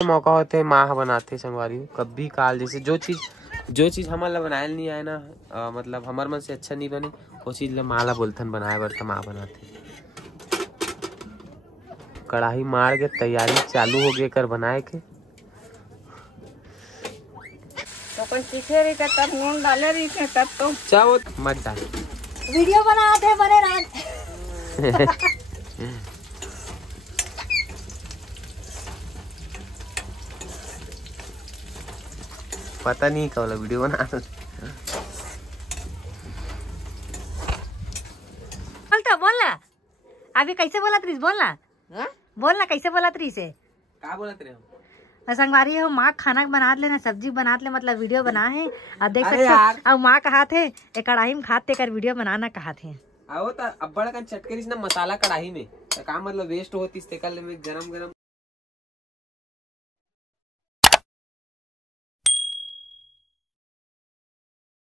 मौका होते माँ बनाते संगवारी कभी काल जैसे जो चीज हमारा बनाए नहीं आए ना मतलब हमारे मन से अच्छा नहीं बने वो चीज ले माला बोलथन बनाए बर माँ बनाते। कढ़ाई मार के तैयारी चालू हो गई कर बनाए के तो कोई सीखे रही तब नून डाले रही थे तब तो चाहो मत डाल वीडियो बनाते बने रहे। पता नहीं कब वीडियो बना बोलना अभी कैसे बोला त्रिस बोलना बोलना कैसे बोला त्रिस से क्या बोला तेरे हम संगवारी हो माँ खाना बना लेना सब्जी बना ले मतलब वीडियो बना है अब देख सकते हो। अब माँ कहा थे एक कढ़ाई में खाते कर वीडियो बनाना कहा थे आओ तो अब बड़ा का चटकरी ना मसाला कढ़ाई में तो का मतलब वेस्ट होती इसते कल में गरम गरम।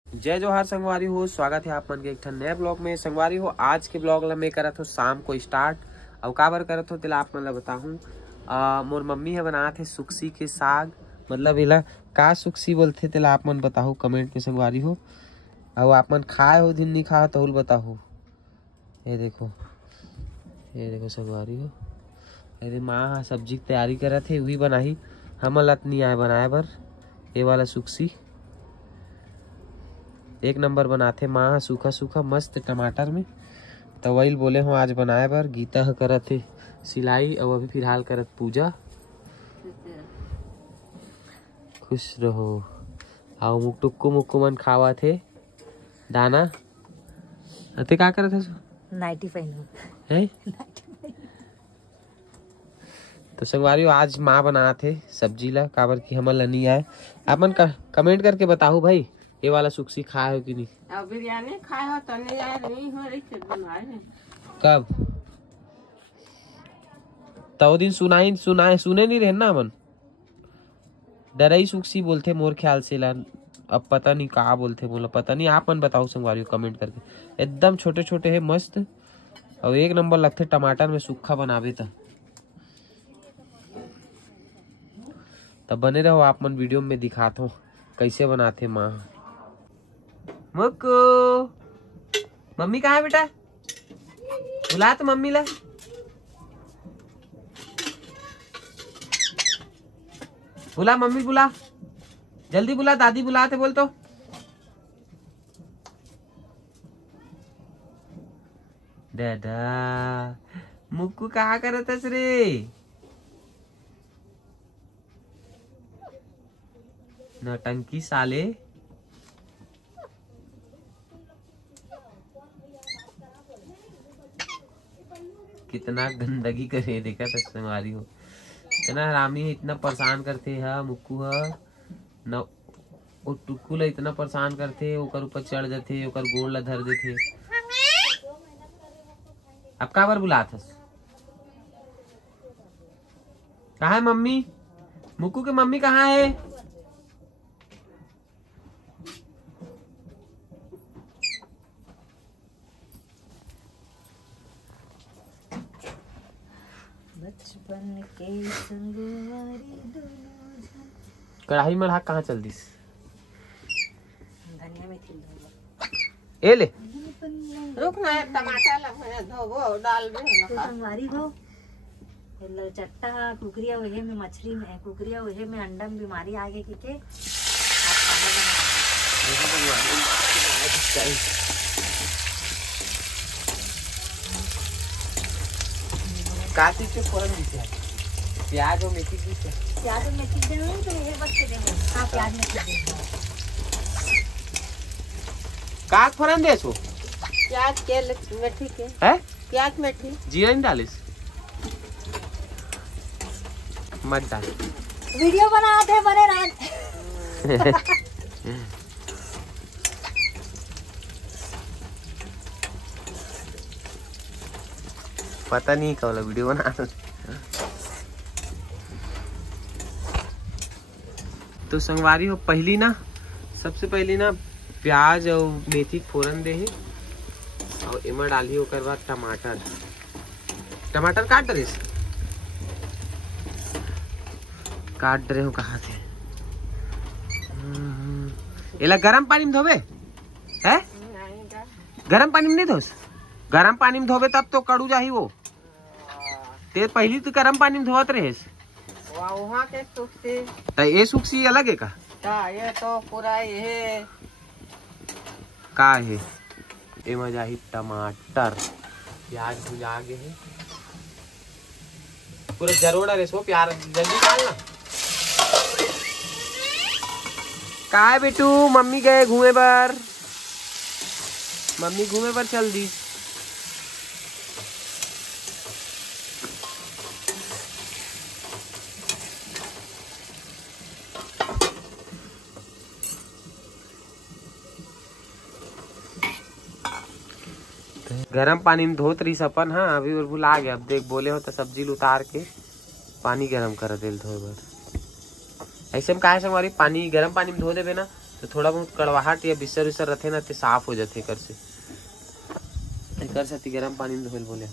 जय जोहार संगवारी हो स्वागत है आप मन के एक नए ब्लॉग में संगवारी हो। आज के ब्लॉग ला मैं करत हो शाम को स्टार्ट अब काबर करत हो तेला आप मन ला बताहूं। मोर मम्मी है बना थे सुक्सी के साग मतलब इला का सुक्सी बोलते तेला आप मन बताहू कमेंट में संगवारी हो। और आप मन खाए हो दिन नहीं खा तो बताहू। ये देखो संगवारी हो अरे माँ सब्जी की तैयारी करत थे वही बनाही हम लत नहीं आए बनाए बर। ये वाला सुक्सी एक नंबर बनाते माँ सूखा सूखा मस्त टमाटर में तो वही बोले हो आज बनाए बर। गीता करत है सिलाई और अभी फिलहाल करत पूजा। खुश रहो आओ मुक्टुक्कू मुक्कू मन खावा थे दाना अते का करत है 95 है तो संगवारी आज माँ बना थे सब्जी ला काबर की हमन ला नहीं आए। आप मन कमेंट करके बताओ भाई ये वाला सुक्सी खाए हो कि नहीं। अब बिरयानी खाए हो तो नहीं यार नहीं हो रही से बनाए हैं कब तो दिन सुने नहीं रहे ना मन डरई सुक्सी बोलते मोर ख्याल से ला अब पता नहीं कहा बोलते बोला पता नहीं आप मन बताओ संगवारी कमेंट करके। एकदम छोटे छोटे है मस्त और एक नंबर लगते टमाटर में सूखा बनावे तब बने रहो आप मन वीडियो में दिखाता हूँ कैसे बनाते माँ। मुक्कू मम्मी कहाँ है बेटा बुला तो मम्मी ला बुला मम्मी बुला जल्दी बुला दादी बुलाते बोल तो। दादा मुक्कू कहाँ करत हस रे नौटंकी साले। कितना गंदगी करे देखा संगवारी हो इतना हरामी है इतना परेशान करते है मुक्कू है न वो टुक्कू ला इतना परेशान करते ओकर ऊपर चढ़ जाते ओकर गोड़ ला धर देते। अब का बार बुलात हस कहाँ है मम्मी मुक्कू के मम्मी कहाँ है। बचपन के संगवारी कढ़ाई में ला कहाँ चल दिस धनिया में थी ए ले रुक ना टमाटर ला धोबो डाल दे तो संगवारी हो ल चट्टा कुकरिया वहे में मछली में कुकरिया वहे में अंडा में बीमारी आ गई के आप खाना बना काटी के फोरन दीजिए प्याज और मेथी दीजिए प्याज और मेथी देंगे तो ये बस के देंगे हाँ प्याज मेथी देंगे का फोरन दे सो प्याज के मेथी के है प्याज मेथी जीरा नहीं डालिस मत डाल वीडियो बनाते बने रहे। पता नहीं कब वीडियो बना तो संगवारी हो पहली ना सबसे पहली ना प्याज और मेथी फोरन दे और इमा डाली ओकर बाद टमाटर काट दे काट रहे हो कहाँ थे? एला गरम पानी में धोबे है? गरम पानी में नहीं धोस? गरम पानी में धोबे तब तो कड़ू जाही वो। ते पहली तो गरम पानी में धोत रहे वहाँ के सुखसी तो ये सुखसी अलग है का? ये तो पूरा ये का है ये मजा ही टमाटर प्याज भुजा गए है पूरा जरोड़ा रे सो प्यार जल्दी डालना। का है बेटू? मम्मी गए घूमे पर, मम्मी घूमे पर चल दी। गरम पानी में धोत रही सपन। हाँ अभी और भुला गया। अब देख बोले हो तो सब्जी उतार के पानी गरम कर दिल धोए बर। ऐसे में काहे संगवारी पानी गरम पानी में धो देवे ना तो थोड़ा बहुत कड़वाहट या बिसर विसर रथे ना ते साफ हो जाते कर से गरम पानी में धोल बोले हो।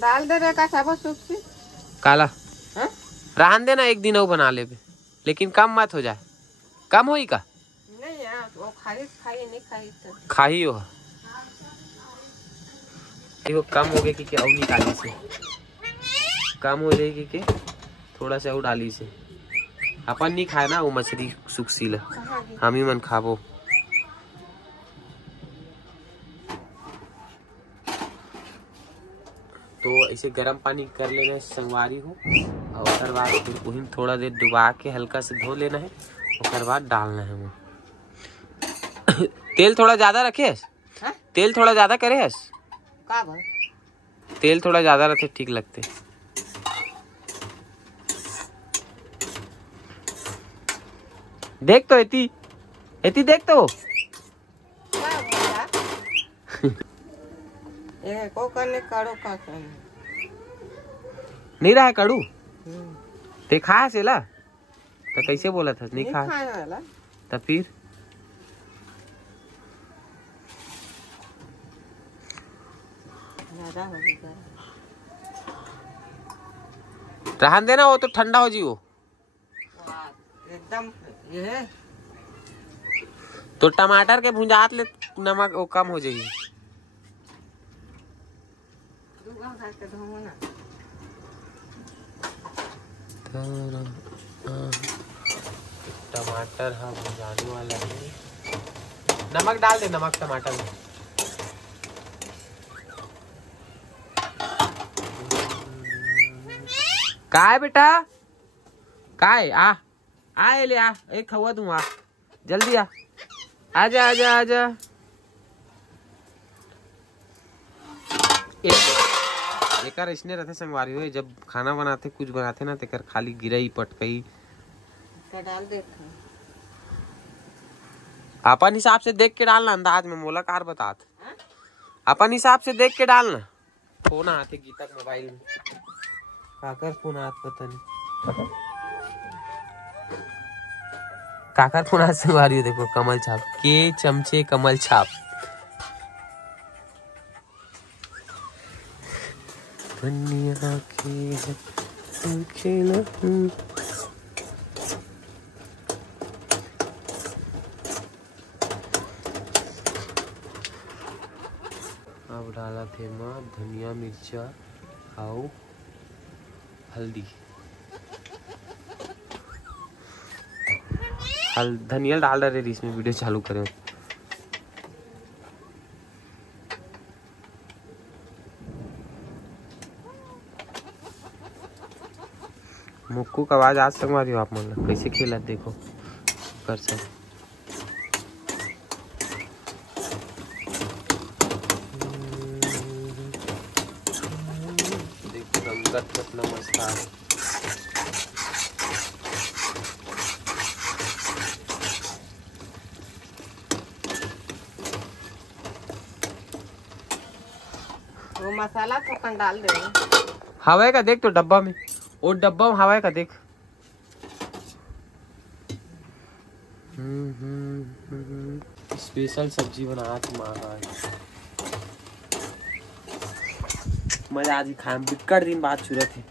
डाल दे रे का सब सुखसी काला हाँ? रहन देना एक दिन और बना ले लेकिन कम मत हो जाए। कम होई का? नहीं यार वो खाई नहीं खाई तो खाही हो वो कम हो गए कि क्या और निकाली से कम हो जाएगी कि थोड़ा सा और डाली से। अपन नहीं खाए ना वो मछली सुखसी ला हम ही मन खाबो। तो ऐसे गर्म पानी कर लेना संगवारी हो और उसके बाद फिर वही थोड़ा देर डुबा के हल्का से धो लेना है। उसके बाद डालना है वो। तेल थोड़ा ज्यादा रखे है? तेल थोड़ा ज्यादा करे है? का भाई तेल थोड़ा ज्यादा रखे ठीक लगते। देख तो एती देख तो क्या बोला ये को करने करो का करने नहीं रहा है कड़ू ते खा सेला तो कैसे बोला था नहीं खा वाला तो फिर ज्यादा हो गया रहन देना वो तो ठंडा हो जी वो एकदम ये तो टमाटर के भुंजात ले नमक वो कम हो जाएगी। टमाटर हाँ भुंजाने वाला है। नमक डाल दे नमक टमाटर में। का है बेटा? का है? आ ले आ एक खवा दूँ आ जल्दी आ आजा आजा आजा। एक इसने रहते संगवारी हुए जब खाना बनाते कुछ बनाते ना तेकर खाली गिरई पटकई डाल दे अपन हिसाब से देख के डालना। अंदाज में मोला कार बतात अपन हिसाब से देख के डालना। फोन आते गीता मोबाइल में काकर फोन आत पता नहीं काकर फोन आत संगवारी हो। देखो कमल छाप के चमचे कमल छाप दुनिया के अब डाला थे माँ धनिया मिर्चा और हल्दी धनिया डाल रहे इसमें वीडियो चालू करें। मुक्कू का आवाज आज तक मारियो आप मन कैसे खेला देखो कर से देखो रंगत कितना मस्त है। वो मसाला थोकन डाल दे हवा का देख तो डब्बा में वो डब्बा में हवा का देख। स्पेशल सब्जी बना थी माँ मजा आज ही खाए बिकट दिन बाद चुरत है।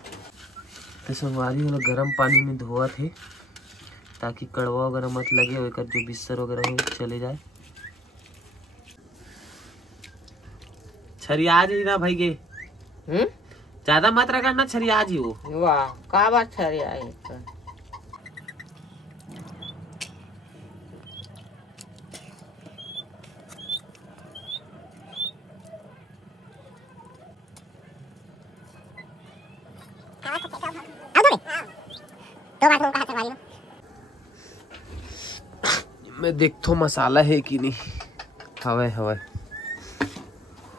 तो संगवारी वाला गर्म पानी में धोआ थे ताकि कड़वा वगैरह मत लगे और जो बिस्तर वगैरह हो चले जाए। छरी आज ही ना भाई गे ज्यादा मत रगड़ना, छरी आज ही हो। वाह का बात छरी आई तो मैं देखो मसाला है कि नहीं। हवा हवा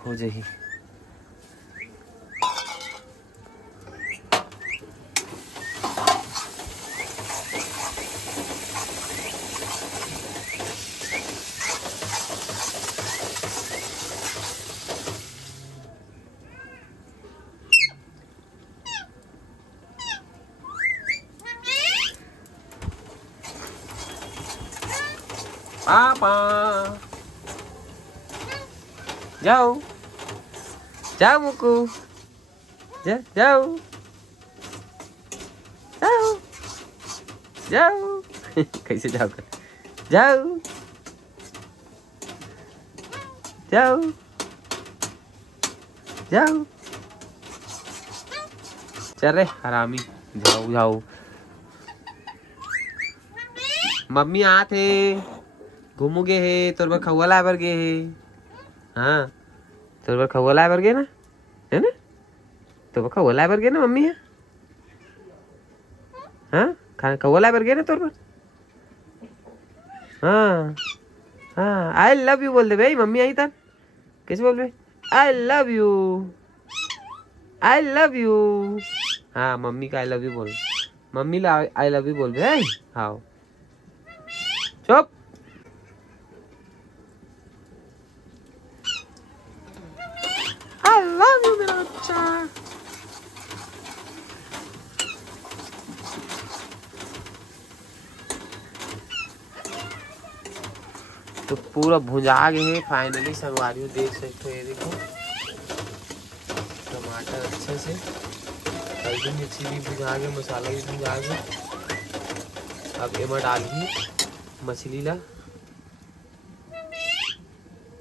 हो जाही। पापा जाओ जाओ मुक्कू जाओ जाओ जाओ कैसे जाओ कर जाओ जाओ जाओ चल रे हरामी जाओ जाओ। मम्मी आते घूमोगे है तोर बर खौआ लाए बर गे है। हाँ तोर बर खौआ लाए बर गे ना, है ना? तोर बर खौआ लाए बर गे ना मम्मी है। हाँ खाना खौआ लाए बर गे ना तोर बर। हाँ हाँ आई लव यू बोल दे भाई। मम्मी आई तार कैसे बोल बे? I love you I love you. हाँ मम्मी का आई लव यू बोल। मम्मी ला आई लव यू बोल बे। हाँ चुप। I love you मेरा बच्चा। तो पूरा भुंजा गए हैं फाइनली संगवारी हो। देख सकते हो ये देखो टमाटर अच्छे से हल्दी मिर्ची भी भुजा गए, मसाला भी भुजा गया। अब एमा डाल दी मछली ला।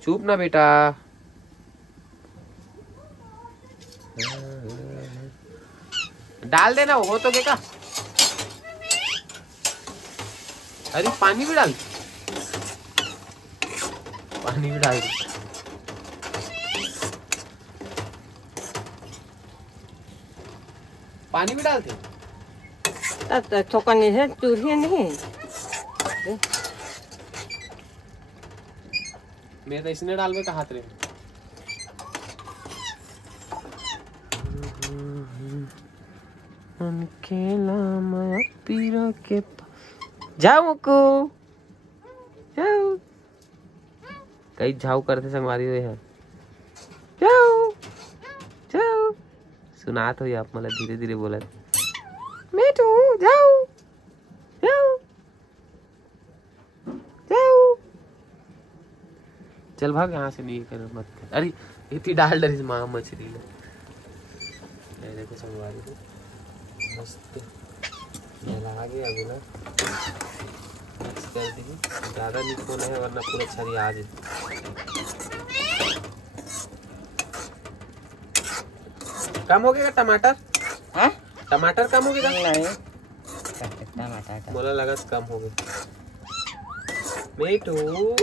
चुप ना बेटा। डाल देना हो तो क्या। अरे पानी भी डाल, पानी भी डाल। पानी भी डालते थोका नहीं है चूल्हे नहीं। मैं तो इसने डाल में का हाथ रहे। के जाओ मुक्कू जाओ। कई झाऊ करते संगवारी हुए हैं। जाओ जाओ सुना तो आप मतलब धीरे धीरे बोला मेटू जाओ जाओ जाओ। चल भाग यहाँ से, नहीं कर मत कर। अरे इतनी डाल डरी माँ मछली देखो संगवारी को मस्त नहला गया। अभी ना मिक्स कर दी। ज़्यादा नहीं खोना है वरना पूरा छरी आ जाए। कम हो गया टमाटर? हाँ टमाटर कम हो गया? नहीं टमाटर बोला लगा कम हो गया। मेटू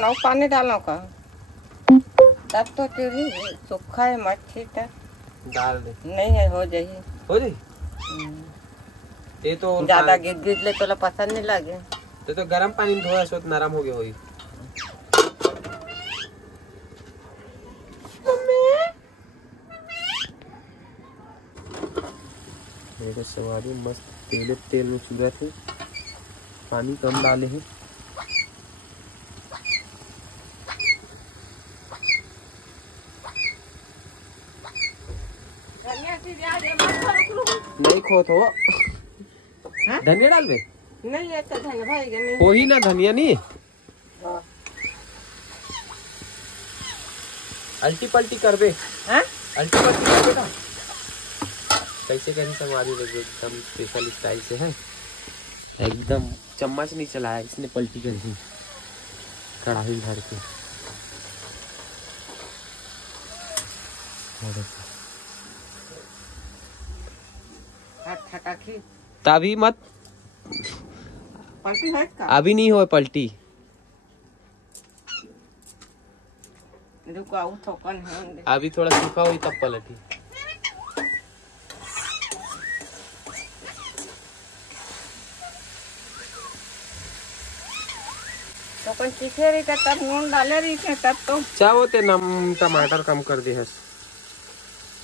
तो पानी डालो का तब तो तेरी सूखा है मच्छी डाल दे। नहीं है हो जाए हो जाए। ये तो ज्यादा गिर गिर ले तो पसंद नहीं लगे। तो गर्म पानी में धोया सो नरम हो गया होई। मेरे सवारी मस्त तेल में चूरा थे। पानी कम डाले हैं। नहीं खोत हो हाँ? धनिया डाल बे नहीं ये तो धनिया भाई नहीं हो ही ना धनिया नहीं हाँ। अल्टी पल्टी कर बे हाँ? अल्टी पल्टी कर बेटा कैसे कहीं संगवारी लोग एकदम स्पेशल स्टाइल से है एकदम चम्मच नहीं चलाया इसने पलटी कर दी कढ़ाई भर के तभी मत पलटी है का अभी नहीं हो पलटी रुको आऊं थोकन है अभी थोड़ा सूखा हुई तब पलटी थोकन तीखे रही तब नून डाले रही थे तब तो क्या होते नम टमाटर कम कर दे हस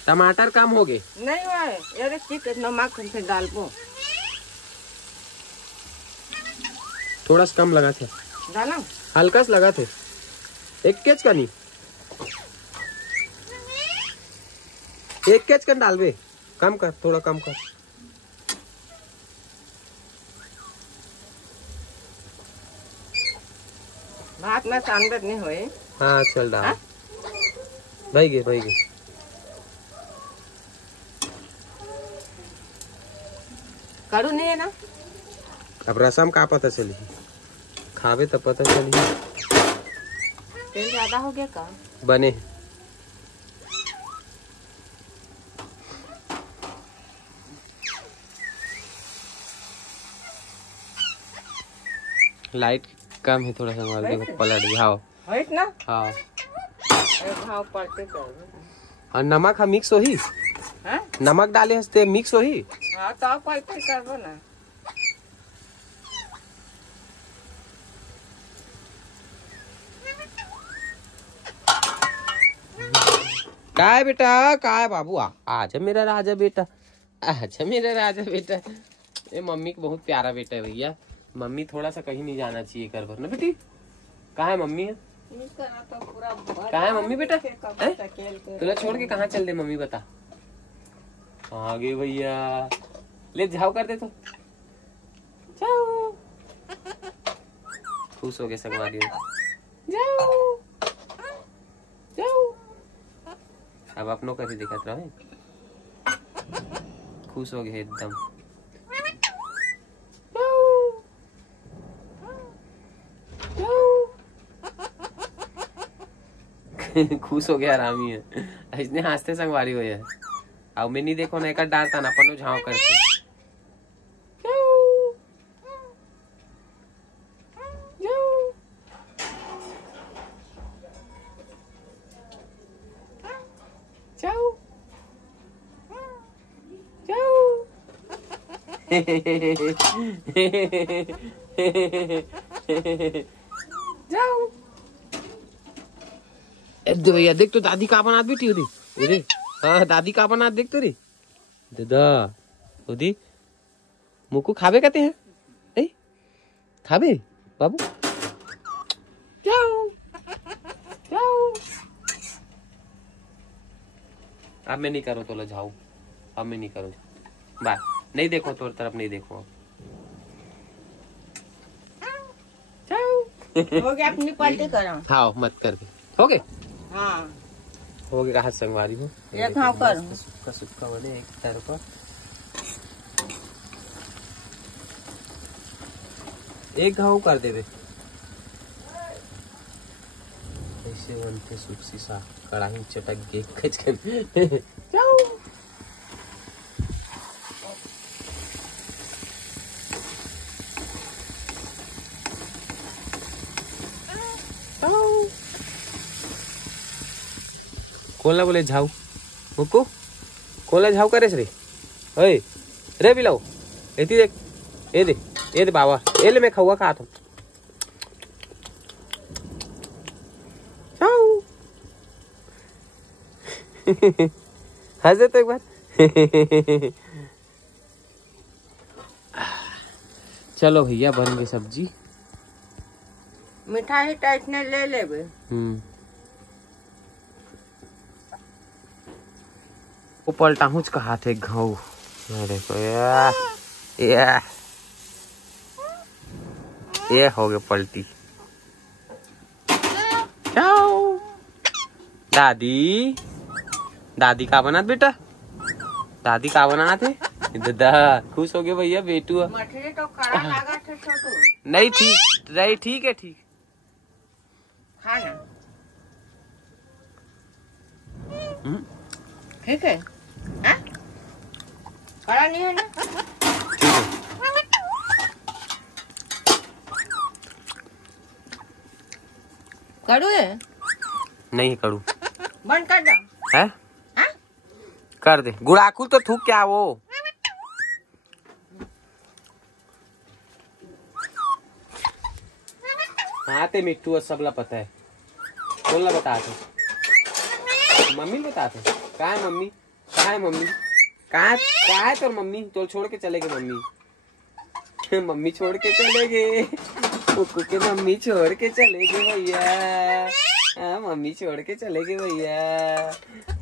टमाटर कम हो गए नहीं हुआ है यार ठीक है नमक से डाल दो थोड़ा सा कम लगा थे डाला हल्का सा लगा थे एक केच का नहीं एक केच का डाल बे कम कर थोड़ा कम कर भात में सांबर नहीं हुए हाँ चल डाल हाँ? भाई गे करू नहीं है ना अब रसम का पता चली खावे तो पता चली तेल ज्यादा हो गया का बने लाइट कम है थोड़ा सा मार देखो पलट गया है ना हाँ भाव पलटे कर और नमक हम मिक्स हो ही हाँ नमक डाले हंसते मिक्स हो ही हाँ तो आप पलटे करबो ना का है बेटा का है बाबू आजा मेरा राजा बेटा आजा मेरा राजा बेटा ये मम्मी को बहुत प्यारा बेटा है भैया मम्मी थोड़ा सा कहीं नहीं जाना चाहिए कर भर ना बेटी कहाँ है मम्मी है कहाँ है मम्मी बेटा तुला छोड़ के कहाँ चल दे मम्मी बता आगे भैया ले जाओ कर दे तो जाओ खुश हो गए संगवारी जाओ जाओ अब अपनों का भी दिखत रहे खुश हो गए एकदम खुश हो गया आरामी है इसने हंसते संगवारी हो है अब मैं नहीं देखो ना एक डालता ना अपन झाव करके जाओ दे भैया देख तो दादी का बना बेटी उदी उदी हाँ दादी का बना देख तो रे दादा उदी मुकु खाबे कहते हैं ए खाबे बाबू जाओ जाओ अब मैं नहीं करो तो लो जाओ अब मैं नहीं करो बाय नहीं देखो तोर तरफ नहीं देखो हो गया अपनी पलटी करो हाँ मत कर दे हो गए हाँ हो गया हाथ संगवारी हो ये घाव कर सुखा सुखा बने एक तरफ एक घाव कर दे ऐसे बनते सुख सा कढ़ाई चटक गे खच कर जाओ कोला बोले झाऊ मुक्कू कोला झाऊ करे रे ओए रे बिलाओ एती देख ए दे बाबा ए ले मैं खाऊगा खा तो झाऊ हंस दे तो एक बार चलो भैया बन गई सब्जी मिठाई टाइट ने ले लेबे वो पलटा हुच का हाथ एक घाव देखो या ये हो गया पलटी। जाओ दादी, दादी का बनात बेटा, दादी का बनात है दादा। खुश हो गए भैया बेटू। मछली तो कड़ा लगा थे छोटू। नहीं ठीक रही, ठीक है ठीक। खा ना, ठीक है। हाँ? कड़ा नहीं है ना? कड़ू है? नहीं कड़ू। बंद कर दो। है? हाँ? कर दे। गुड़ाकुल तो थूक क्या वो। हाँ ते मिट्टू सबला पता है। बोलना बता दो। मम्मी बताते कहाँ है मम्मी, कहाँ है मम्मी, कहाँ है तो मम्मी तो छोड़ के चले गए मम्मी। मम्मी छोड़ के चले गए, कुकू के मम्मी छोड़ के चले गए भैया। हाँ मम्मी छोड़ के चले गए भैया।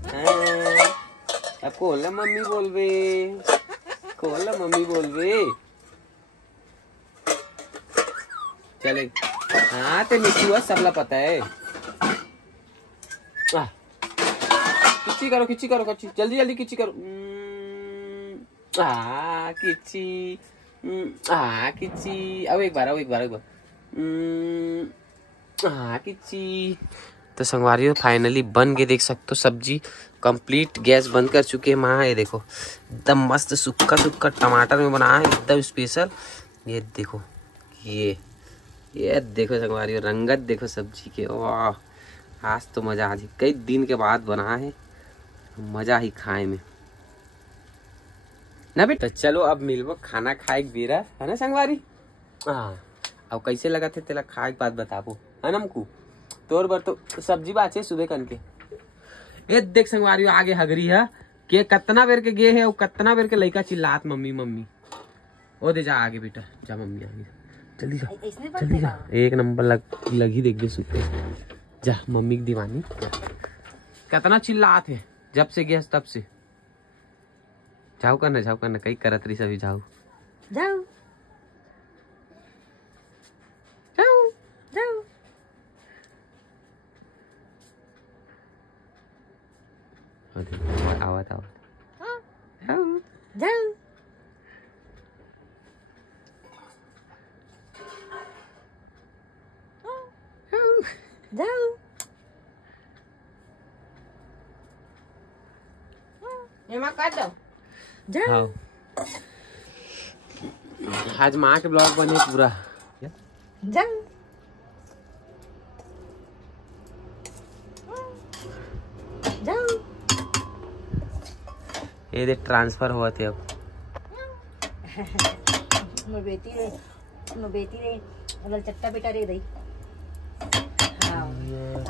हाँ अब खोल मम्मी बोल बे, खोल मम्मी बोल बे। चले हाँ ते मिट्टू सबला पता है। किच्ची करो, किच्ची करो, किच्ची जल्दी जल्दी किच्ची करो। किच्ची, किच्ची। अब एक बार, अब एक बार, एक बार। किच्ची। तो संगवारी फाइनली बन के देख सकते हो सब्जी कंप्लीट। गैस बंद कर चुके हैं माँ। ये देखो एकदम मस्त सूखा सूखा टमाटर में बना है एकदम स्पेशल। ये देखो, ये देखो संगवारी रंगत देखो सब्जी के। वाह आज तो मजा आ जी, कई दिन के बाद बना है, मजा ही खाए में ना बेटा। चलो अब मिलबो खाना खाए बेरा है ना संगवारी। हाँ अब कैसे लगा थे तेला खाए बात बताबो है ना हमको। तोर बर तो सब्जी बाचे सुबह कन के। ये देख संगवारी आगे हगरी है के कतना बेर के गे है और कतना बेर के लड़का चिल्लात मम्मी मम्मी। ओ दे जा आगे बेटा, जा मम्मी आगे जल्दी जा, जल्दी जा। एक नंबर लगी देख दे सुते। जा मम्मी की दीवानी। कितना चिल्लात है जब से गैस तब से। जाओ करना कई करत रही सभी। जाओ जाओ जाओ जाओ। आवत जाओ जाओ जाओ। ये कर दो। जाओ आज माँ के ब्लॉग बने पूरा। जाओ जाओ। ये देख ट्रांसफर हुआ थे अब। मोर बेटी रे लल चट्टा बेटा रे दई। हाँ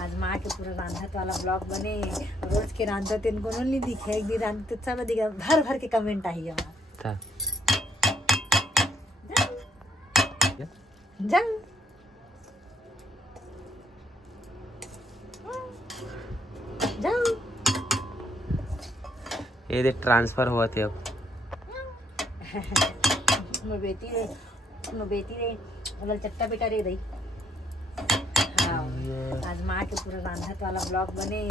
आज माँ के पूरा रांधत वाला ब्लॉग बने। रोज के रांधत इनको नहीं दिखे, एक दिन रांधत सब दिखा। भर भर के कमेंट आई है था। जाओ जाओ। ये देख ट्रांसफर हुआ थे अब। मोर बेटी रे लल चट्टा बेटा रे दई। हाँ आज माँ के पूरा रांधत वाला ब्लॉग बने।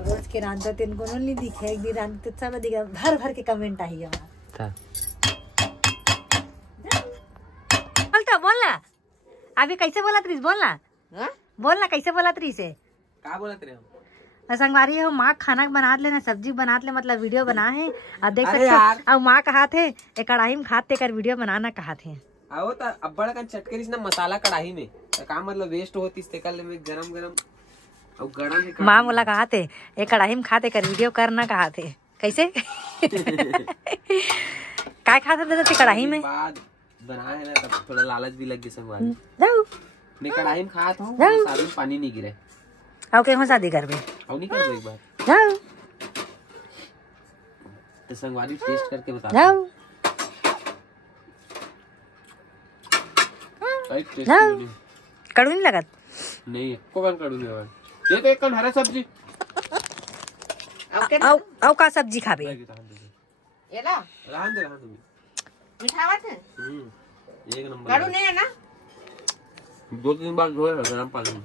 रोज के रांधत इनको नहीं दिखे, एक दिन रांधत सब दिखा। भर भर के कमेंट आई है था। बोलना अभी कैसे बोला त्रिस, बोलना बोलना कैसे बोला त्रिस से का बोला तेरे हम संगवारी हो। माँ खाना बना लेना, सब्जी बना ले, मतलब वीडियो बना है। अब देख सकते हो। अब माँ कहा थे एक कढ़ाई में खाते कर वीडियो बनाना कहा थे। आओ तो अब बड़ा कन चटकरी ना मसाला कढ़ाई में तो का मतलब वेस्ट होती इसते कल में गरम गरम और गरम है। माँ बोला कहा थे एक कढ़ाई में खाते कर वीडियो करना कहा थे। कैसे काय खाता था कढ़ाई में बाद बना है ना तब थोड़ा लालच भी लग गई संगवारी। जाओ मैं कढ़ाई में खात हूँ, शादी में पानी नहीं गिरे। आओ के शादी कर और नहीं कर दो एक बार। जाओ तो संगवारी टेस्ट करके बता। जाओ जाओ। कड़ू नहीं लगत? नहीं को कन कड़ू नहीं। ये तो एक कन हरा सब्जी। आओ का सब्जी खाबे। ये ला रहन दे मिठावत है। एक नंबर। कड़ू नहीं है ना? 2-3 बार धोए है गर्म पानी में।